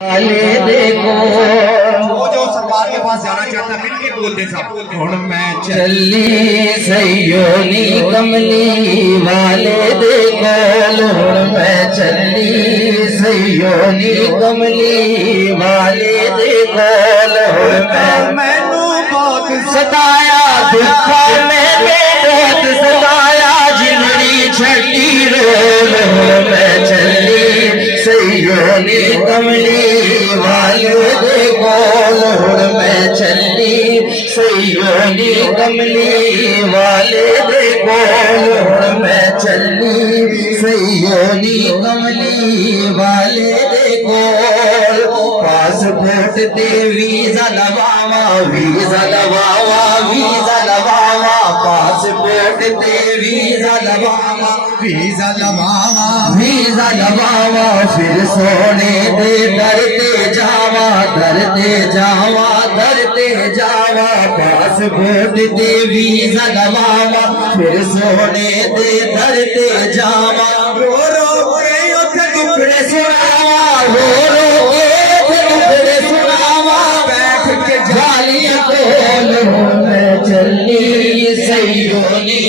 वाले देखो जो सरकार के पास जाना चाहता है मिलके बोलते साहब हुण मैं चली सयोनी कमली वाले देखो हुण मैं चली सयोनी कमली वाले देखो हुण मैनू बहुत सताया दुखा मैंने बहुत सताया जिंदड़ी छड़ी रोल मैं चली सयोनी कमली वाले देखो मैं चली सयोनी कमली वाले देखो मैं चली सयोनी कमली वाले देखो पासपोर्ट ते वीजा लवावा वीजा लवावा वीजा लवावा पासपोर्ट ते वीजा लवावा वीजा लवावा वीजा लवावा फिर सोने दे डरते जावा डरते जावा डरते जावा पासपोर्ट ते वीजा लवावा फिर सोने दे डरते जावा रो रो के उथे टुकड़े सुनावा रो रो के टुकड़े सुनावा बैठ के जालियां खोल मैं चली सयोनी